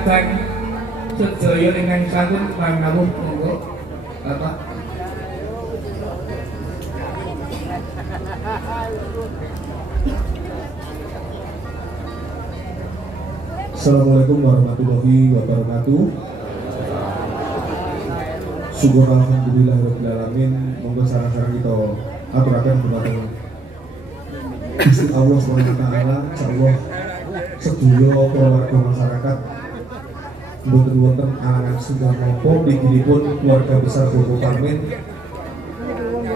kadang sedaya ingkang sampun panawuh monggo Bapak. Assalamualaikum warahmatullahi wabarakatuh. Syukur alhamdulillahirabbil alamin. Monggo sareng-sareng kita aturaken dumateng Gusti Allah Subhanahu wa taala. Insyaallah sedaya keluarga masyarakat mboten wonten alangan sudah napa nggihipun keluarga besar Bobo Parmin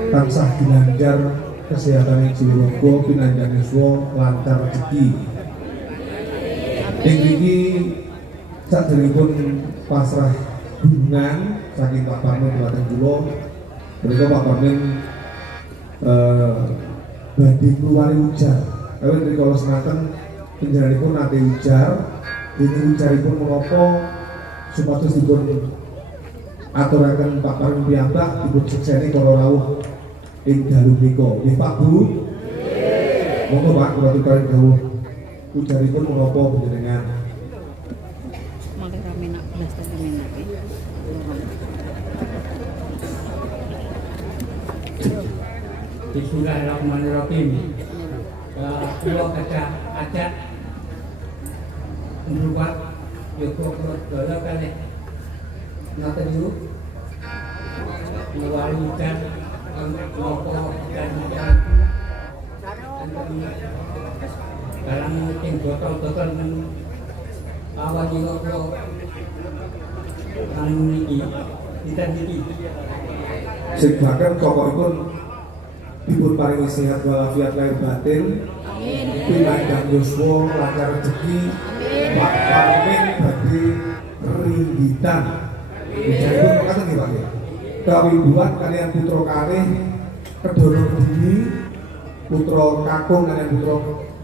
tansah ginanjar kesehatan jiwa pinanjang yuswa lancar rezeki. Ing iki saderengipun pasrah hubungan saking Pak Parmin dhumateng kula. Menika Pak Parmin badhe keluari ujar. Kawit rikala semanten panjenenganipun nate ujar. Ini ujaripun menapa supados dipun aturaken Pak Parmin piyambak dipun sukseni kala rawuh ing dalu menika. Nggih Pak Bu. Monggo Pak kula aturaken dawuh ujaripun menapa panjenengan. Mulai rame nak belas rame nak. Bismillahirrahmanirrahim. Kula kaca ajak merupat Joko Dola kali nonton dulu melalui hujan kelompok dan barang yang botol-botol awal juga kalau ini kita ini Sing bahkan pokokipun dipun paringi sehat walafiat lahir batin, pinanjang yuswa lancar rezeki, Pak Parmin badhe ringgitan. Ujaripun mekaten nggih Pak ya. Kawibuan kalian putra kalih kedono kedini, putra kakung kalian putra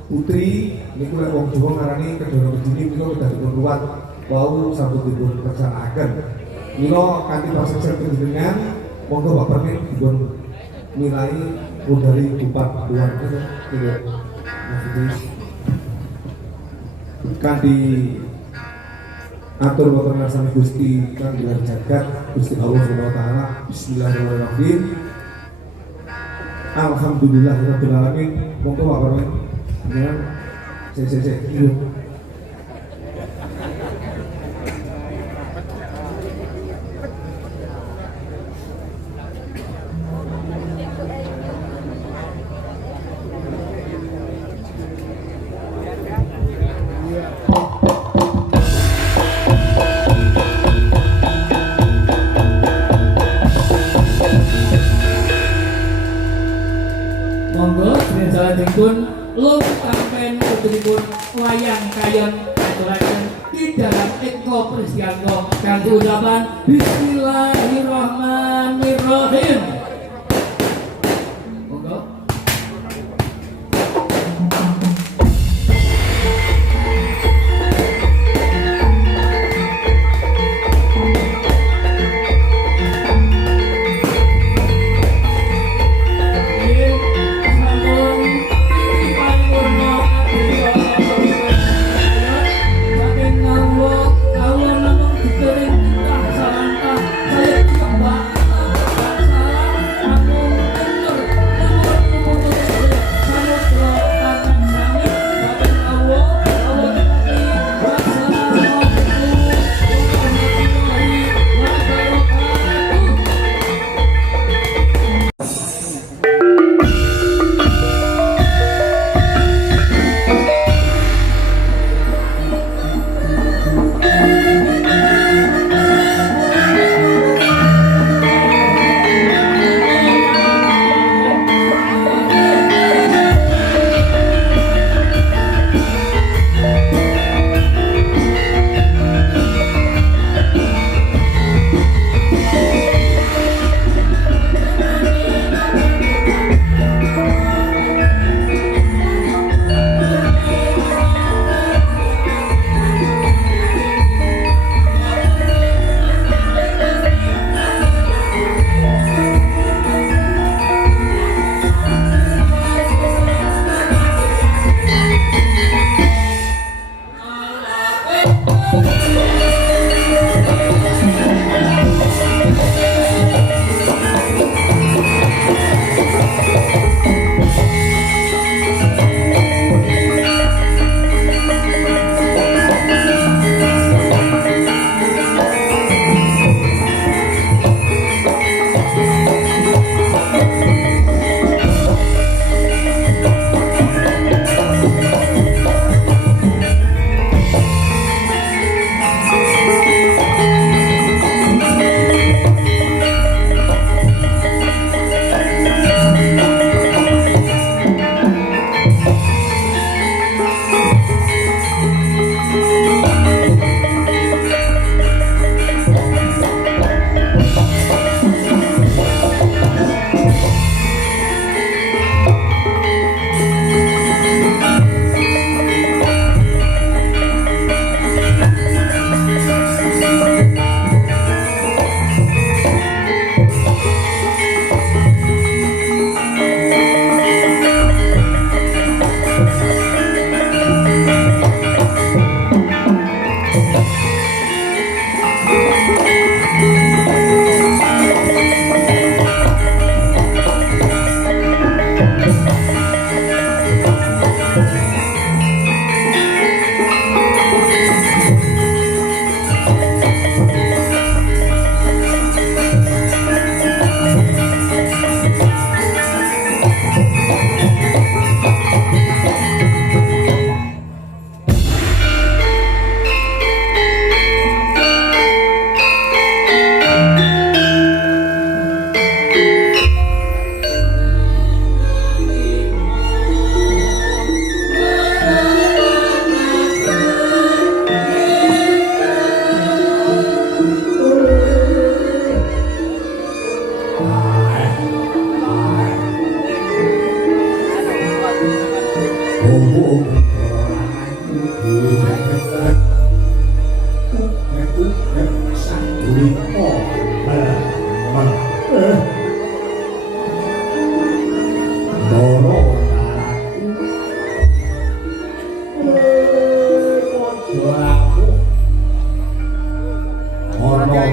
putri niku lek wong Jawa ngarani kedono kedini niku udah dipun ruwat wau sampun dipun pelaksanakaken. Mila kanthi paseksa panjenengan monggo Pak Parmin dipun nilai dari 4 bulan itu tidak kanthi atur wonten ngarsanipun Gusti kang Hyang Jagat Gusti Allah Subhanahu wa taala. Bismillahirrahmanirrahim. Alhamdulillahirabbil alamin. Monggo Pak Parmin. Ya. Iya. monggo salajengipun lung sampeyan putrinipun wayang kayon aturaken di dalam eko prisiangga kanthi ucapan Bismillahirrahmanirrahim. Monggo. Saya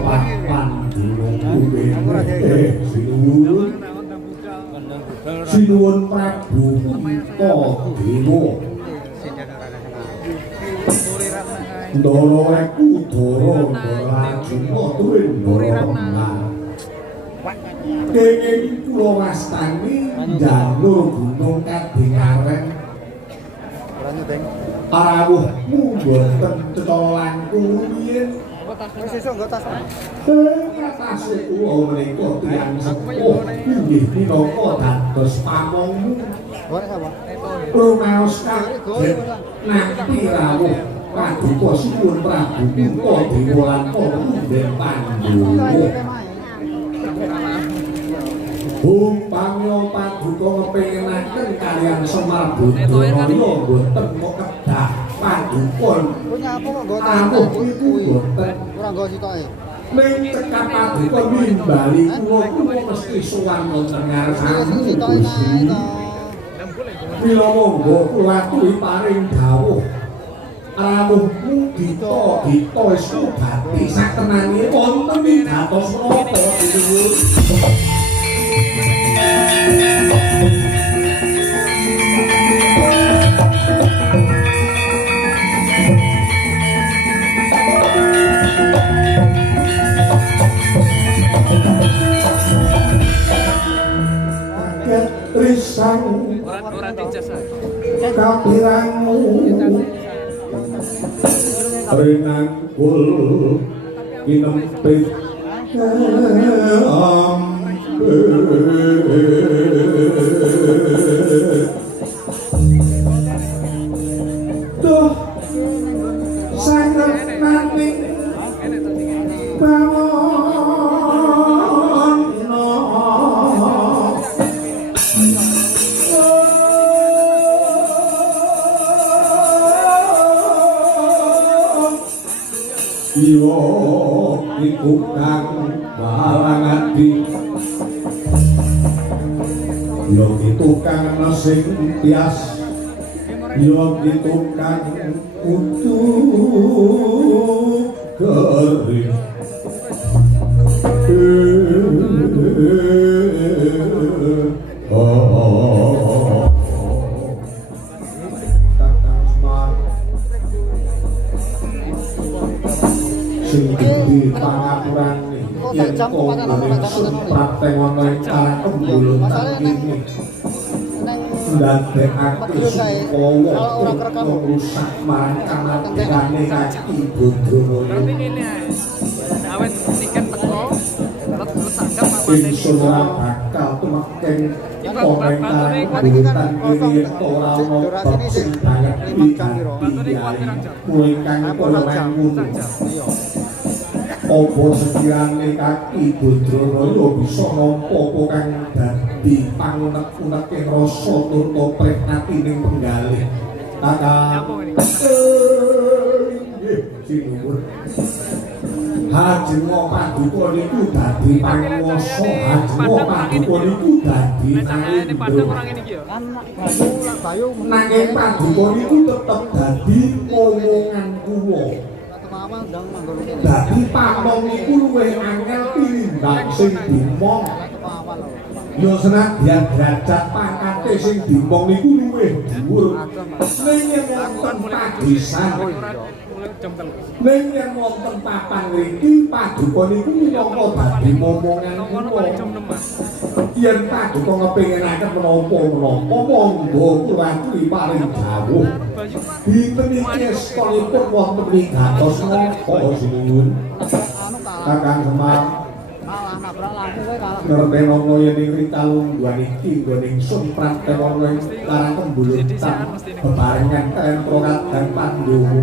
papan sinuwun Prabu Dewa Ndara eku Dara Rajuna tuwin Ndara kenging kula wastani njalur gunung kadingaren arawuhmu boten cetolangku yen Wis iso nggo tas. Katase kula menika tiyang sepuh inggih minangka dados pamongmu Ora sapa? rumaos kaget nanti rawuh paduka sinuwun Prabu Dewa lan para undhen Pandhawa Umpamya paduka ngepengenaken kaliyan Semar Badraya boten kok kedah paduka Punya apa kok nggo tas? amuh iku boten Ora nggo sitoke. ning tekan paduka nimbali kula mesti sowan wonten ngaresanmu Sitoke Gusti nae to. Mila monggo kula aturi paring dawuh rawuhmu dita iku dadi satenange wonten ing dados menapa dituwun risang kapirangmu renangkul inempit Duh sangat maning Iwo iku kang barang ati Yo itu kang sing tias Yo itu kang kudu kering sing di pangapurane yen kok praktek ana ing karang kembulun tangkini ndadekake supaya rusak marang kamartine kaki Badraya awet tiket teko terus tanggap apa ingsun ora bakal tumeken komentar kembulutan kiri ora ana bab sing banget iki kuwi kang kula ngono Apa sekirane kaki Badraya bisa nampa apa kang dadi pangunek-uneke rasa turta prekatining penggalih. Kakang. Nggih, sinuwun. Hajeng paduka niku dadi panguwasa, hajeng paduka niku dadi nanging paduka niku tetep dadi omongan kula. Dadi pamong iku luwih angel tinimbang sing dimong. Ya senadyan derajat pangkate sing dimong niku luwih dhuwur. Ning yen wonten padesan, ning yen wonten papan mriki paduka niku minangka dadi momongan kula. Yen paduka ngepengenaken menapa-menapa monggo kula aturi paring dawuh. Dinten iki estunipun wonten ing gatos napa sinuwun. Kakang Semar ngerteni ana yen ing rikalungguhan iki nggone ingsun pratewana ing karang kembulutan bebarengan kaliyan Prakadang Pandhawa.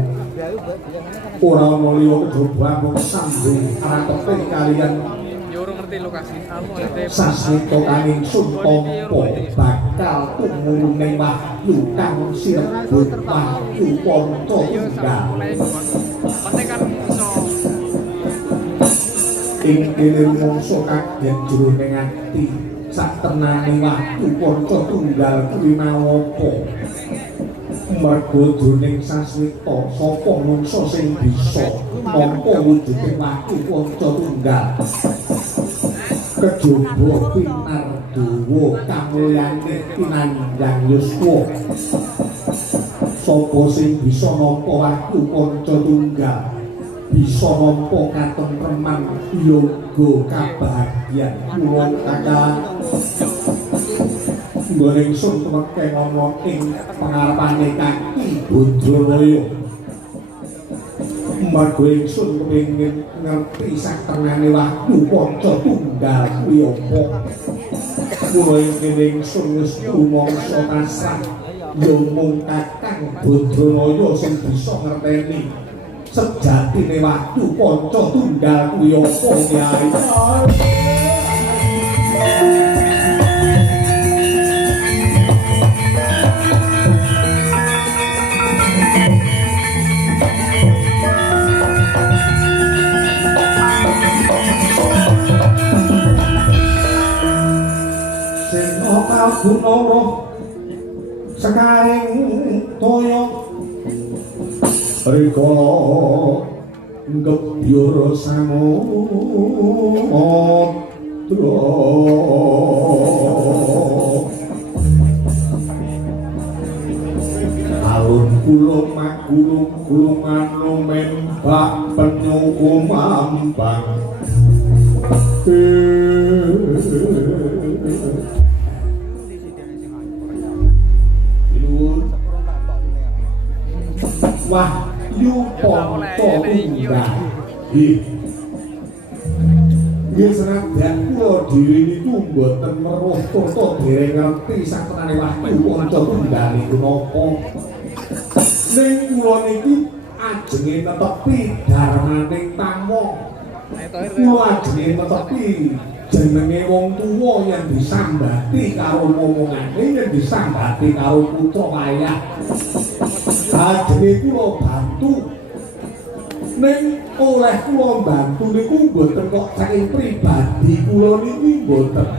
Ora ana liya kejaba mung sambung rakepe kaliyan ngerti lokasi sasmita kang ingsun tampa bakal tumurune wahyu kang sirebut wahyu panca tunggal penting kan iso ing kene mangsa kaget jroning ati sak tenane wahyu panca tunggal kuwi mawapa mergo jroning sasmita sapa mungsa sing bisa nampa wujuding watu kanca tunggal kejaba pinar dawa kamulyane pinanjang yuswa sapa sing bisa nampa watu kanca tunggal bisa nampa katentreman yoga kabagyan kula kakang goreng sun temeke ngomong ing pangarepane Kaki Badralaya margo ingsun kepengin ngerti saktenane waktu kanca tunggal kuwi apa kula ingsun wis rumangsa tasrah ya mung Kakang Badralaya sing bisa ngerteni sejatine waktu kanca tunggal kuwi apa Kyai Gunara sekaring toya rikala ngebyur samudra alun kula magulung-gulungan lumembah penyu kumambang wah yupo tunggal nggih senadyan kula dhewe niku mboten weruh toto dereng ngerti saktenane waktu kanca tunggal niku napa ning kula niki ajenge netepi darmaning pamong kula ajenge netepi jenenge wong tuwa yang disambati karo momongane yang disambati karo putra wayah ajenge kula bantu ning oleh kula bantu niku mboten kok saking pribadi kula niki mboten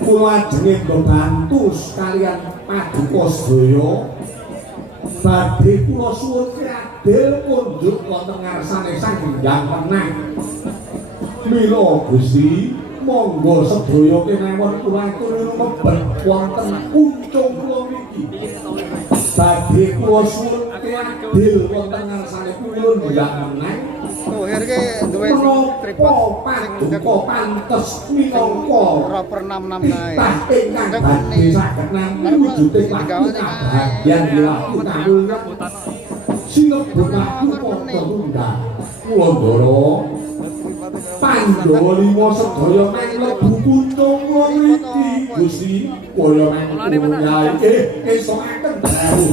kula ajenge bantu sekalian paduka sedaya badhe kula suwun adil kunjuk wonten ngarsane Sang Hyang Wenang mila Gusti monggo sedaya kemawon kula aturi mebet wonten uncung kula niki badhe kula suwun adil wonten ngarsane kula Hyang Wenang tuh iki duwe tripod paduka pantes minangka proper 66 kae ingkang badhe saged nampi wujude kabagyan wilaku kawula sinebut aku kanca tunggal kula ndara Pandhawa 5 sedaya mlebu pucung kula mriki Gusti kaya mengkono nyai kesokaken dalu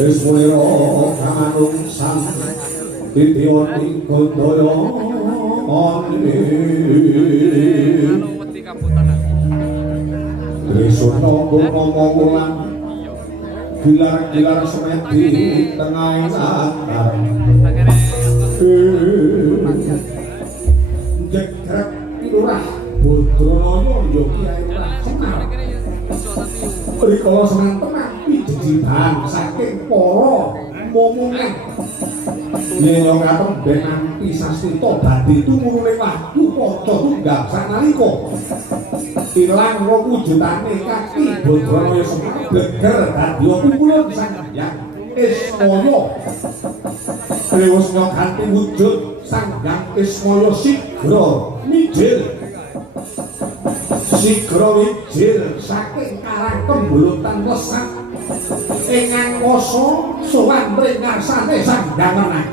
Ismulira kamanungsan titiwati kodaya oni wedi kaputan Trisuna ngomong-ngomongan gilar-gilar semedi tengah santar jegrek lurah Badralaya ya Kyai Ora Semar rikala seneng tenan pijejiban saking para momongan yen yo katemben nanti sastita badhe tumurun ing wahyu padha tunggal sanalika ilang roh wujudane kaki Badraya Semar beger dadi pukulun sang hyang Ismaya Trewus ganti wujud sang hyang Ismaya sigra mijil saking karang kembulutan lesat ing angkasa sowan mring ngarsane sang hyang Wenang.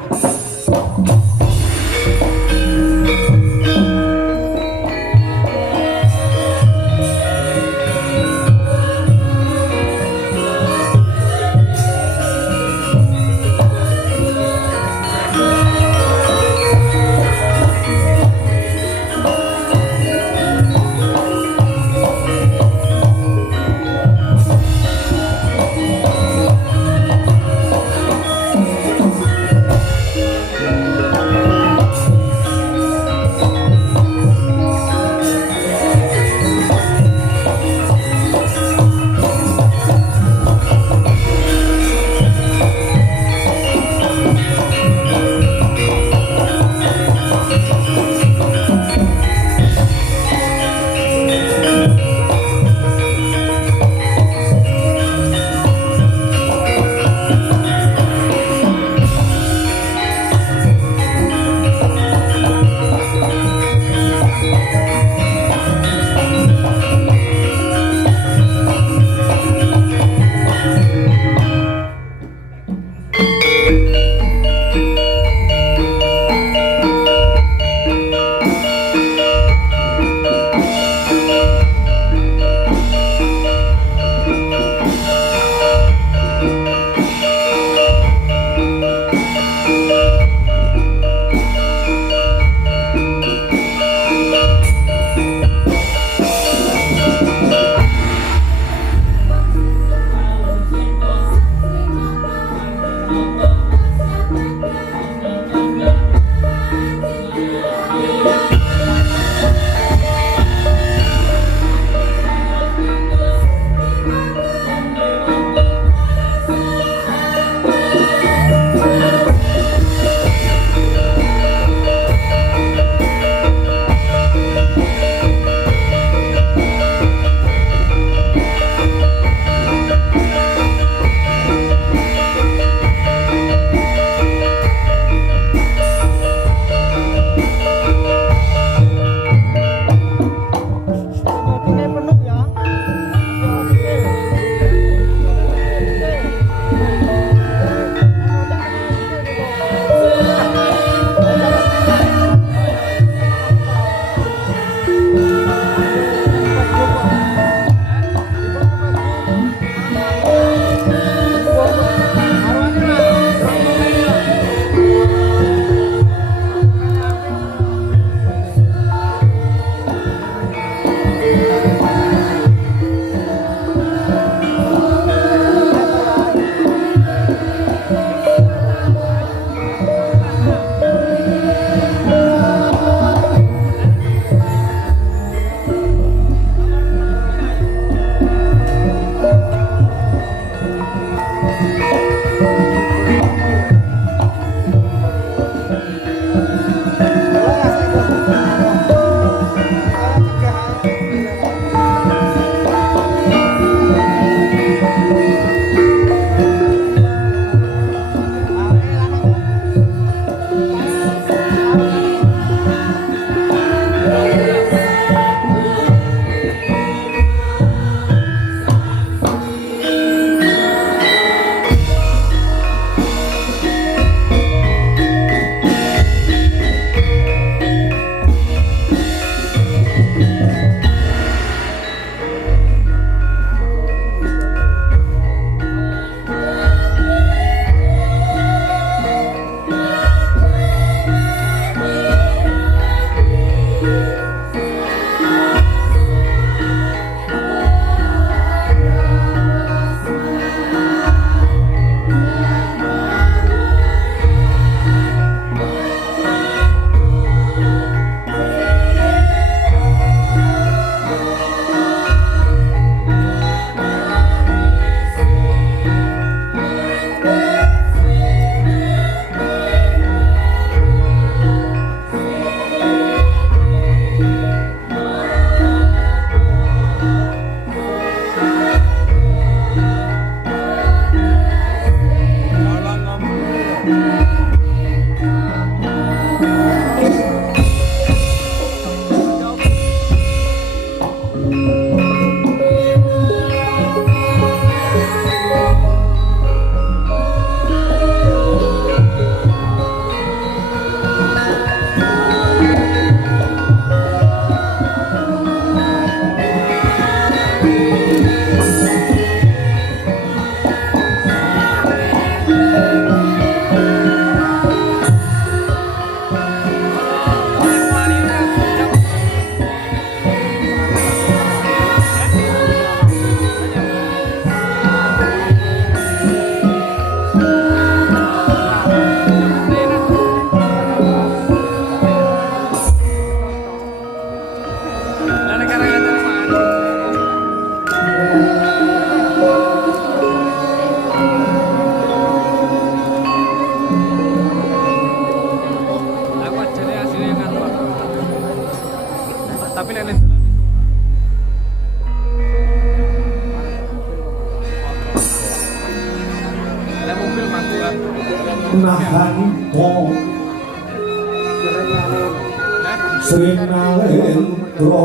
Srinalendra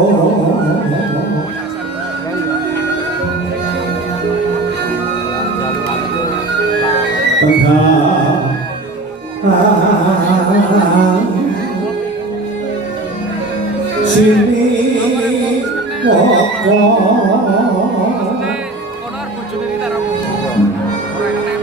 sini moko Konar bojone iki ora kena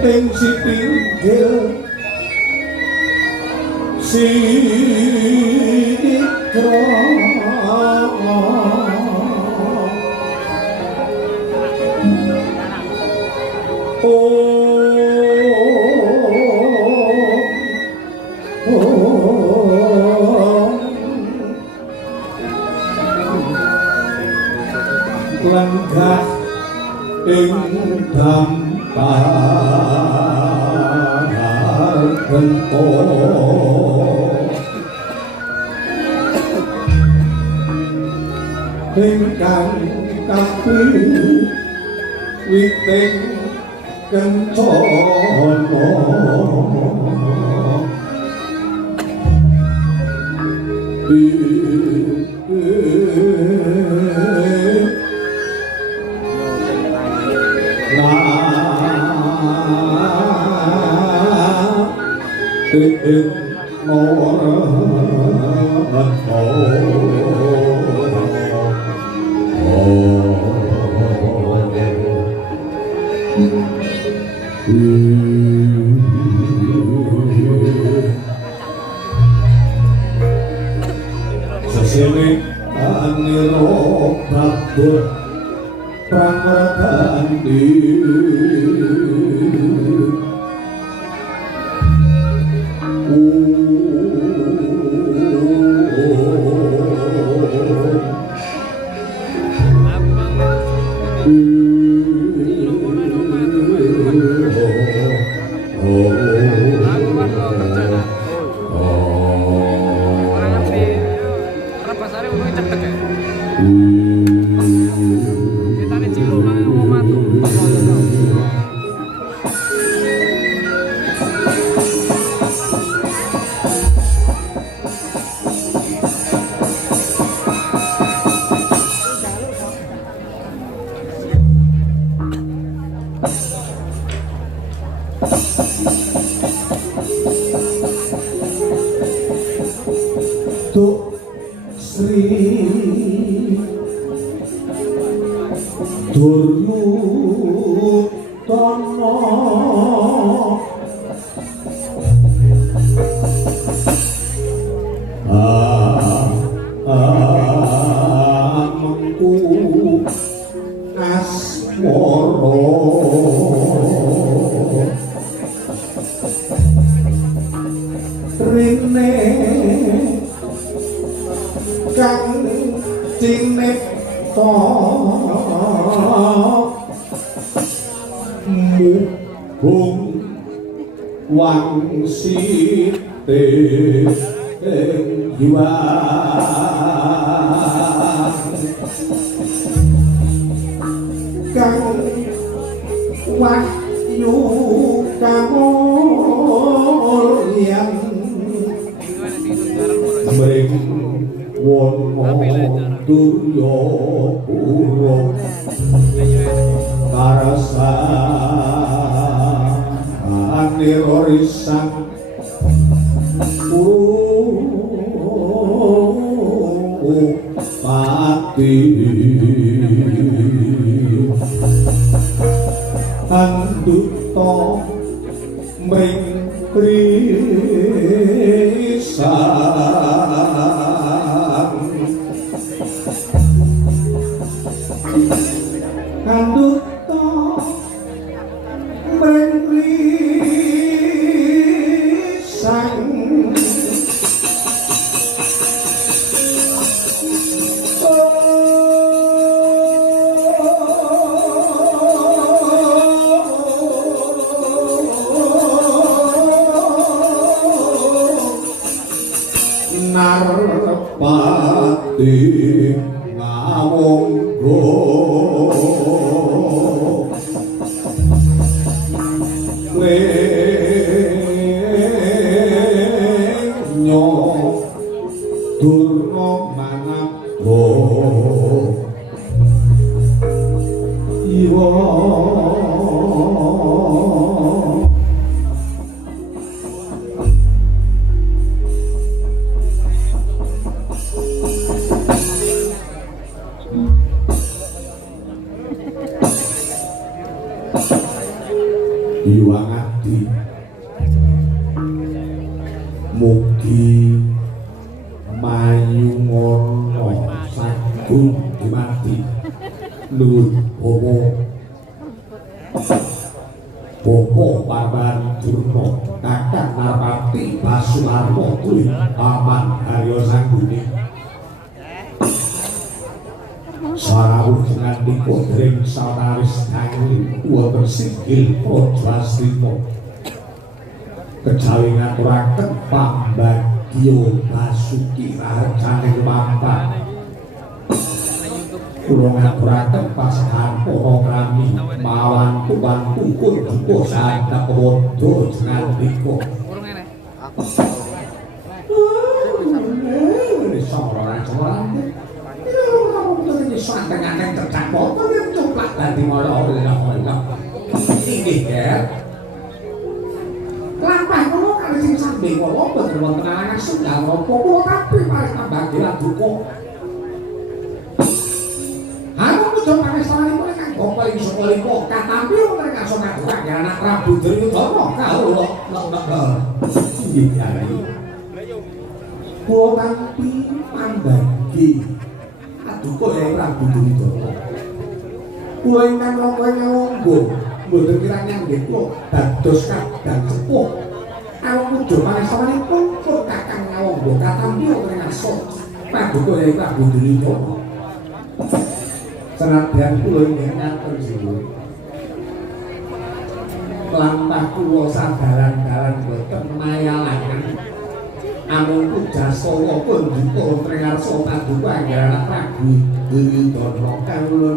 ing sitinggil Sitra lenggah ing dampar gento ingkang kapi witing kencana Sesene aniro babut pramardani Tuk Sri Duryudana mengku asmara rene kang cinipta muhung wangsite jiwa kang wahyu kamulyan mring wono durya pura parasa anirorisan pati anduta mring krisan anduta mring krisan oh narpati ngawonggo lenyo durna manapgo iwa Iwangati mugi mayungono sagung dimati nuwun Bopo Parban Durna Kakang Narpati Basularma kuwi Paman Haryo Sangguni sarawuh ngandika dring sawetawis kangling wonten singgil Prajastina kejawi ngaturaken pambagya Basuki rajaning Mampang kula ngaturaken pasahan para krami mawan tuwan pungkur duka sadhep wadha ngandika santengan cecak foto yang coplak dadi mara-mara inggih Ger lampah kula kali sing sambe kula boten wonten alangan setunggal napa kula kabeh paring pambagyan duka aku kudu pangestanipun ingkang bapa ing Sokalika katampi wonten ing Sokalika anak Prabu Duryudana kawula inggih Kyai kula tampi pambagyan duka ya Prabu Duryudana kula ingkang langkung ngawonggo mboten kirang nyanggih kula dados kadang sepuh awak puja pangestanipun kula kakang ngawonggo katampi wonten ing paduka ya Prabu Duryudana senadyan kula inggih ngatur sinuwun lampah kula sadaran-daran boten mayalaken amung pujastawa pun duka pringarsa paduka anggaran Prabu Duryudana kawula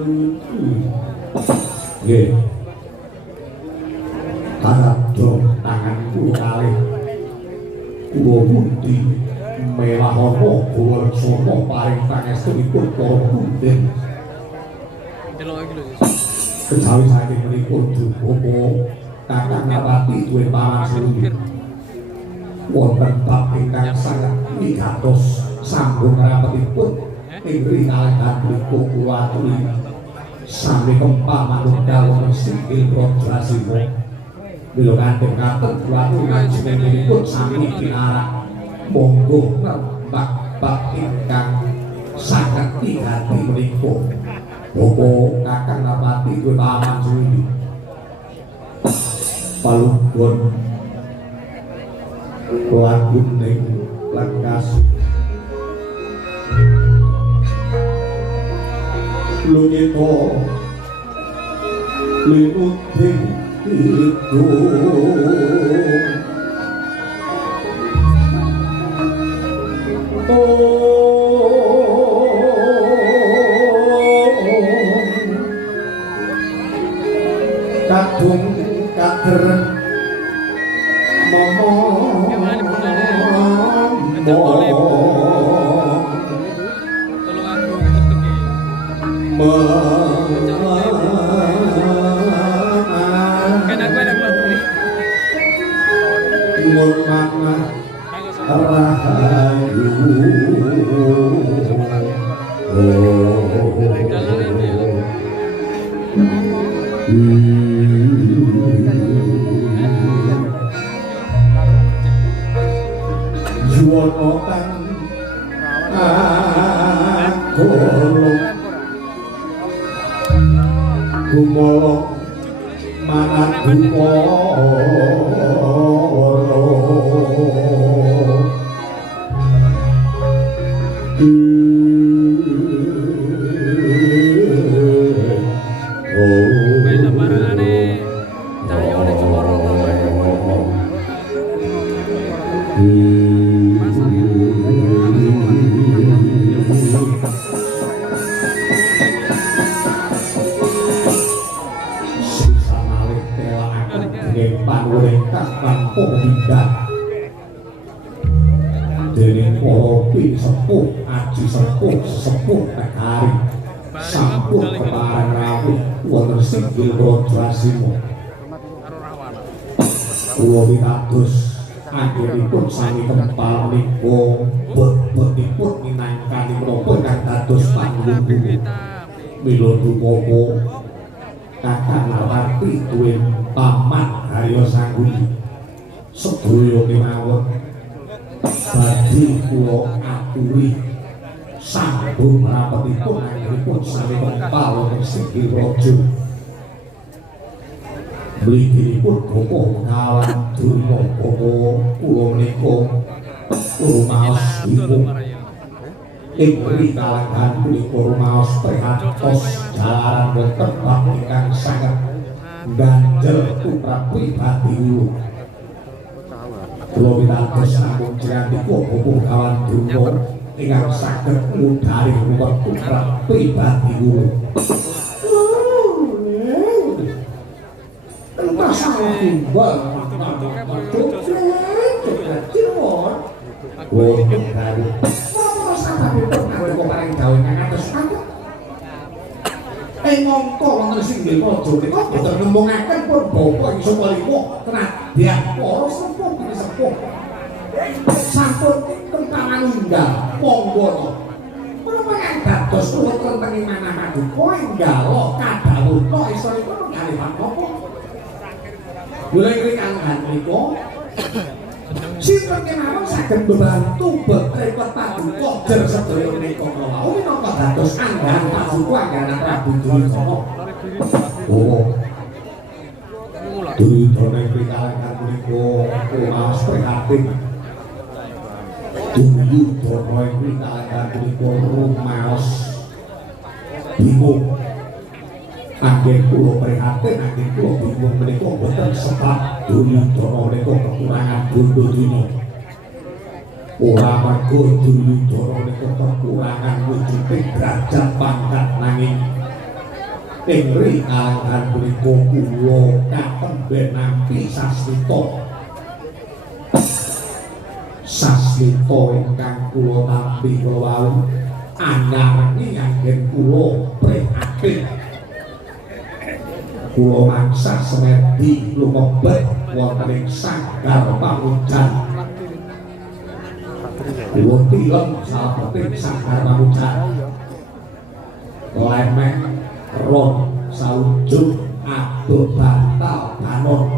nggih karadha tangan kula kalih kula pundi melahana kula sapa paring pangestunipun para punden kejawi saking mripun duka Kakang Narpati duwe pamaksud wonten bab ingkang sangat wigatos sambung rapetipun ing rikalahan mriku kula aturi sami kempa manunggal wonten singgil Prajastina mila kanthi ngaten kula aturi panjenenganipun sami pinarak monggo nembak bab ingkang sangat wigati menika Bapa Kakang Narpati duwe pamaksud palunggon lagun ning lekas lunito linuting itu kadung kader Gumolong manat gumoro dening para pisepuh aji sepuh sesepuh negari sampun kepareng rawuh wonten singgil Raja Asima. Kula pitados anggenipun sami kempal menika bebetipun minangkani menapa kang dados panggungipun. Mila dumapa Kakang Narwati duwe paman Harya Sangguni sedaya kemawon badhe kula aturi sambung rapetipun anggenipun sami kempal wonten singgil raja. Mliginipun bapa kawan durna bapa kula menika rumaos bingung ing kalangan punika rumaos prihatos jalaran wonten bab ingkang sanget ganjel tumrap pribadi kula. Kula pitados sampun jrantika bapa kawan durna ingkang saged ngudari ruwet tumrap pribadi kula. Pasang timbal mongko wonten singgil raja menika boten nemungaken pun bapa ing Sukalima tenadyan para sepuh sepuh sampun kempalan unggal monggo to menapa kang dados nuwun wonten ing manah paduka enggal kadhawuha isunipun ngalih napa mulai kalian menika sinten kemawon saged membantu bekrepot paduka jer sedaya menika kala minangka dados anggahan paduka anggahan Prabu Duryudana. Oh Duryudana ing kalangan menika rumaos prihatin. Duryudana ing kalangan menika rumaos bingung. Anggen kula prihatin, anggen kula bingung menika boten sebab Duryudana menika kekurangan bondo dina. Ora mergo Duryudana menika kekurangan wujuding derajat pangkat nanging ing kalangan menika kula katemben nampi sasmita. Sasmita ingkang kula tampi kala wau anyarengi anggen kula prihatin. Kula mangsa semedi lumebet wonten ing sanggar pamujan. Kula tilem sabeting sanggar pamujan. Lemek ron saujud adoh bantal banon.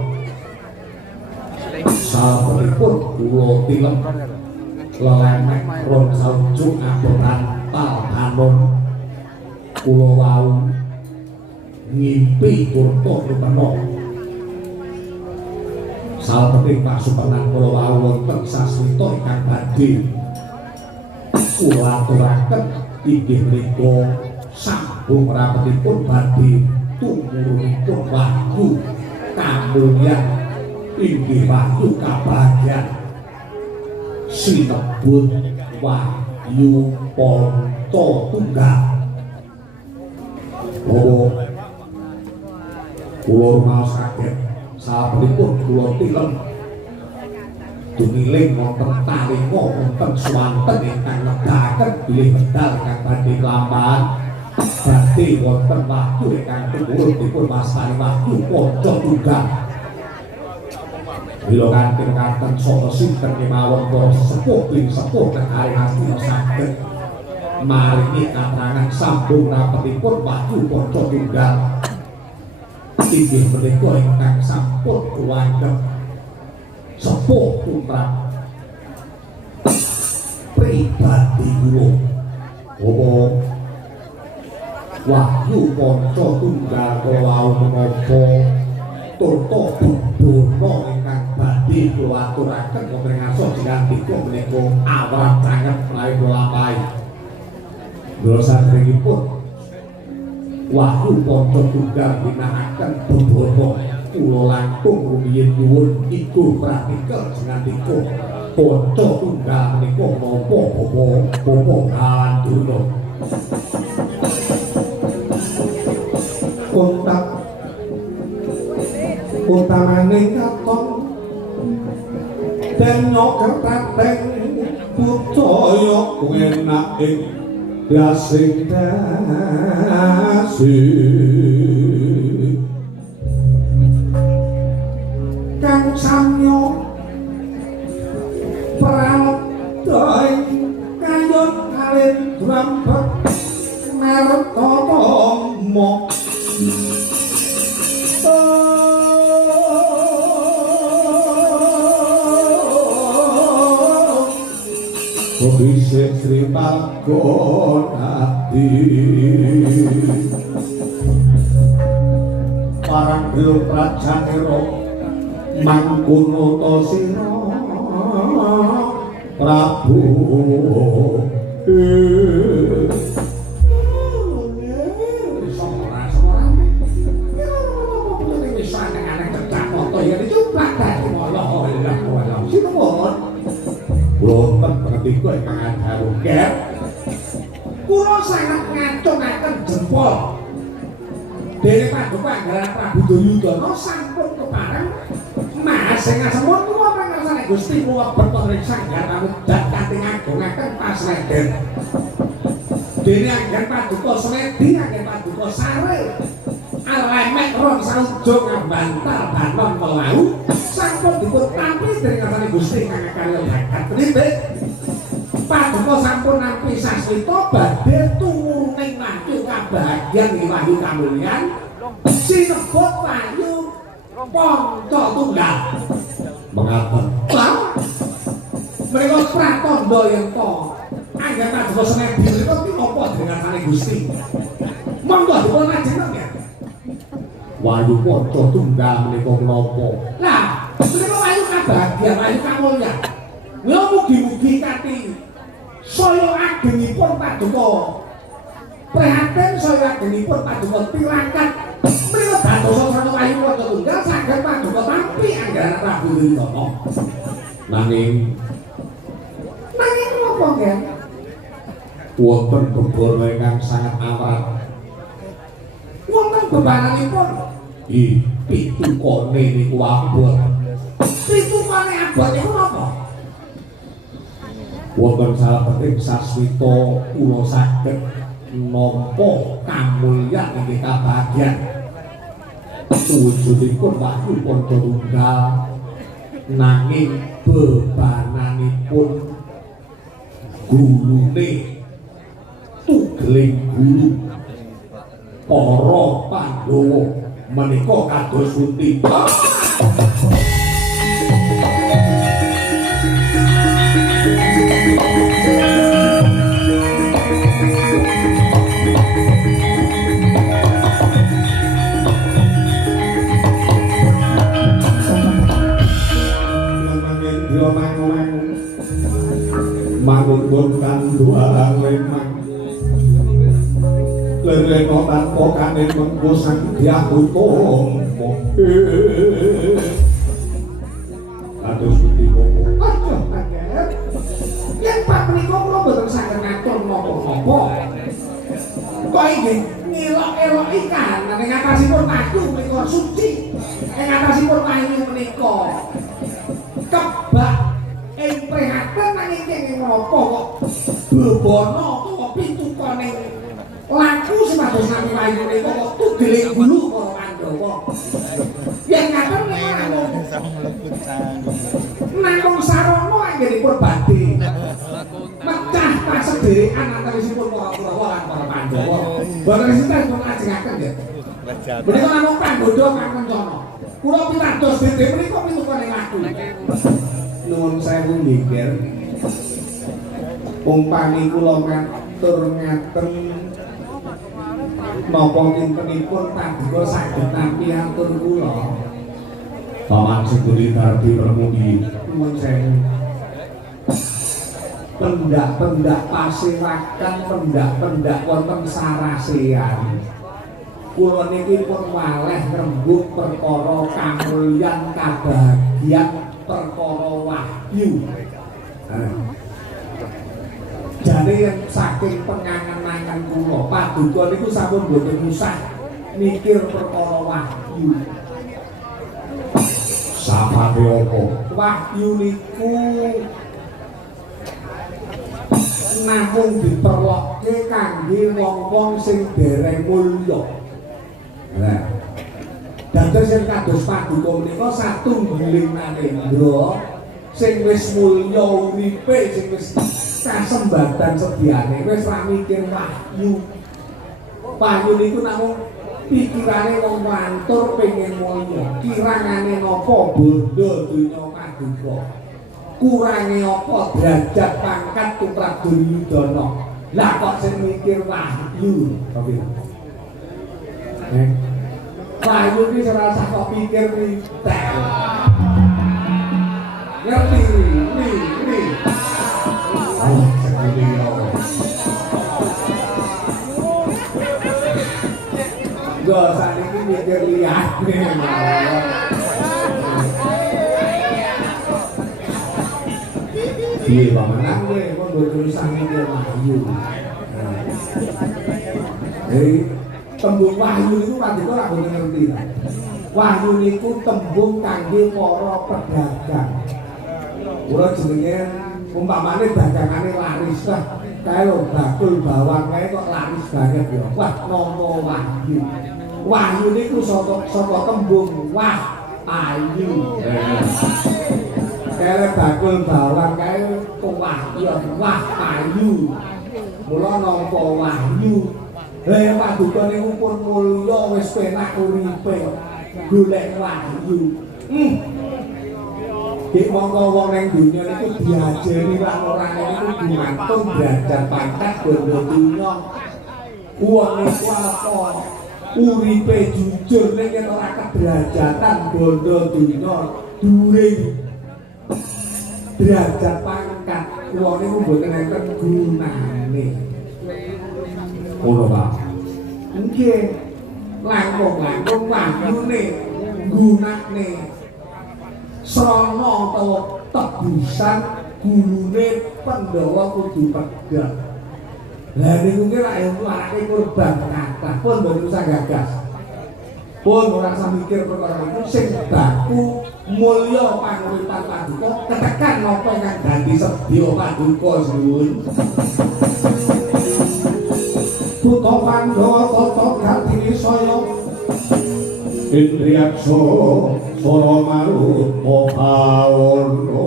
Sabenipun kula tilem lemek ron saujud adoh bantal banon. Kula wau ngimpi turto rupana sabeting pasupenan kula wau wonten sasmita ingkang badhe kula aturaken inggih menika sambung rapetipun badhe tumurunipun wahyu kamulyan inggih wahyu kabagyan sinebut wahyu ponto tunggal. Kula rumaos kaget sabenipun kula tilem dumiling wonten talinga wonten swanten ingkang nedahaken bilih medal ingkang badhe kelampahan badhe wonten wahyu ingkang tumurun dipun wastani wahyu ponco tunggal. Bila kanthi mekaten saha sinten kemawon para sepuh ing sepuh negari Hastina saged maringi katerangan sambung rapetipun wahyu ponco tunggal. Inggih menika ingkang sampun kuwanten sepuh tumrap pribadi kula. Wahyu ponco tunggal kala wau menapa turta budana ingkang badhe kula aturaken wonten ing aso jinantika menika awrat sanget menawi kula lampahi. Kula sadèrèngipun wahyu ponco tunggal ginakaken bebana kula langkung rumiyin nyuwun iku pratikel jinantika ponco tunggal menika menapa bapa kawan durna. Utamane katon dan nyoker tateng budaya enak ing dasing dasi kang samyo pralay kayun kalih drampet mertomo Bisik Sri Pagonati Parang Gil Prajaniro Mangkuno Tosiro Prabu Wonten pengetika ingkang haruket kula sanget ngacungaken jempol dene Paduka Anggaran Prabu Duryudana sampun kepareng Mas sing ngasemut kula pangersane Gusti kula beteng sanggar kamudat kanthi ngagungaken pasleden dene Anggen Paduka Semedi Anggen Paduka Sare Alemek ron saujung ngabantal banon melau sampun dipun tampi dening ngarsane Gusti kang karya bakat pripun Paduka sampun nampi sasmita badhe tuwuning wahyu kabagyan ing wahyu kamulyan sinebut wahyu Panca Tunggal mengaten menika pratandha yen to Anggen Paduka Semedi menika tinapa dening ngarsane Gusti monggo dipun lajengaken Wahyu Panca Tunggal menika menapa lah menika wahyu kabagyan wahyu kamulyan lha mugi-mugi kanthi saya agengipun Paduka prihatin saya agengipun Paduka tirakat menika dadosa sarana wahyu Panca Tunggal saged Paduka tampi Anggaran Prabu Duryudana nanging napa nggih wonten bebana ingkang sangat awrat wonten bebananipun pitukane niku abot pitukane abot niku napa wonten salebetipun sasmita kula saged nampa kamulyan inggih kabagyan wujudipun wahyu Panca Tunggal nanging bebananipun gurune tugeling guru para Pandhawa menika kados pundi mangun kanduang lemang leleno tanpa kanen mengko sang diakutung aduh suti koko aduh kaget yen pak menika kula boten saged ngatur napa-napa kok iki ngelok-elok ikan ning atasipun wahyu menika suci ing atasipun wahyu menika kebak ing prihatin nanging kenging menapa kok bebana utawa pitukane laku sepados nami wahyu menika kok tugeling gulu para Pandhawa yen ngaten namung sarana anggenipun badhe mecah pasederekan antawisipun para Kurawa lan para Pandhawa boten sinten pun ajengaken nggih menika namung panggoda kang kencana kula pitados dhewe menika pitukane laku nuwun sewu nggih umpami kula matur ngaten napa kintenipun Paduka saged nampi atur kula Paman Suguri Darti Permudi nuwun sewu pendak-pendak pasewakan pendak-pendak wonten sarasean kula niki pun waleh rembug perkara kamulyan kabagyan perkara wahyu jane yang saking pengangen-angen kula Paduka niku sampun boten usah mikir perkara wahyu sapate apa wahyu niku namung diperlokke kangge wong-wong sing dereng mulya. Nah, dados sing kados paduka menika satunggiling manungsa sing wis mulya uripe, sing wis kasembatan sediane, wis ra mikir wahyu. Wahyu niku namung pikirane wong lantur pengen mulya. Kirangane napa bondo donya paduka? Kurange apa derajat pangkat tumrap Duryudana? Lah kok sing mikir wahyu, tapi wahyu iki ora usah kok pikir ritek. Ngerti nih. Oh, gak saniki mikir liyane. Piye pamenang kowe kok tulisan mikir wahyu. Tembung wahyu niku paduka ora boten ngerti. Wahyu niku tembung kangge para pedagang. Ora jenenge umpamane dagangane laris lah. Kae lho bakul bawang kae kok laris banget ya. Wah, nama wahyu. Wahyu niku saka tembung wah ayu. Kae bakul bawang kae kok wahyu, wah ayu. Mula nampa wahyu. Lah paduka niku pun mulya wis penak uripe. Golek wahyu. Dik mongko wong ning dunya niku diajeni lan ora niku gumantung derajat pangkat bondo dunya. Wong niku apa? Uripe jujur ning yen ora kederajatan bondo dunya dhuwur. Derajat pangkat wong niku mboten enten gunane. Ngono Pak. Nggih. Langkung-langkung wahyune gunane srana utawa tebusan gulune Pandhawa kudu pegat. Lah niku ki lak arake kurban kathah pun mboten usah gagas. Pun ora usah mikir perkara niku sing baku mulya panguripan paduka ketekan napa ingkang dadi sedya paduka suwun. Buta Pandhawa tata gati saya Indriyaksa Sora Maruta Pawana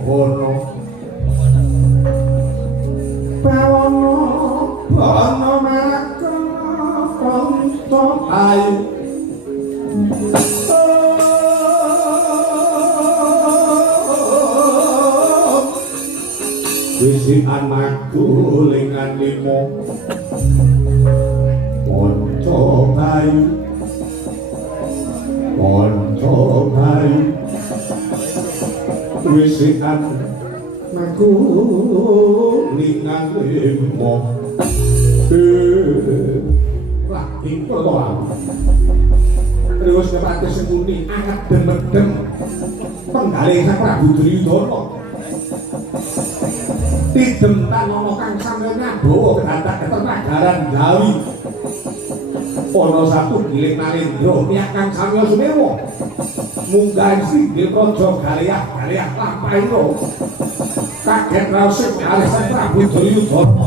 Kono Pawana Makana Pranto Ayu Wisikan magulingan limo Ponco Bayu Wisikan magulingan limo Lah, itu tolak terus kepada sembunyi angkat demedem penggalih Sang Prabu Duryudana tidem tanono kang samya nyabawa kedadak nagaran Jawi ana satu giling Narendra piyak kang samya sumewa munggah singgil praja Galeah lampahira kaget raos kalih Sang Prabu Duryudana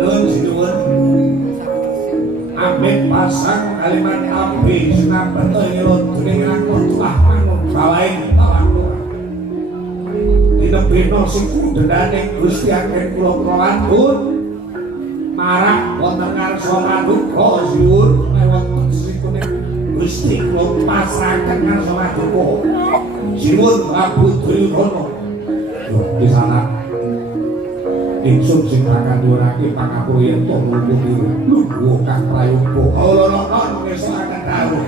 Nun sinuwun. Amit pasang kalimat api sinampen ngirut dening lakon tulah mangun balaing talantur. Dinebino sing kudendane Gusti Agen kula krawantun. Marak wonten ngarsa paduka sinuwun lewat srikune Gusti kula pasrahaken ngarsa paduka. Sinuwun Prabu Duryudana. Di sana ingsun sing akan durake pangapuriyan to nulungi lungguh kang prayoga ora-ora ngesaken karo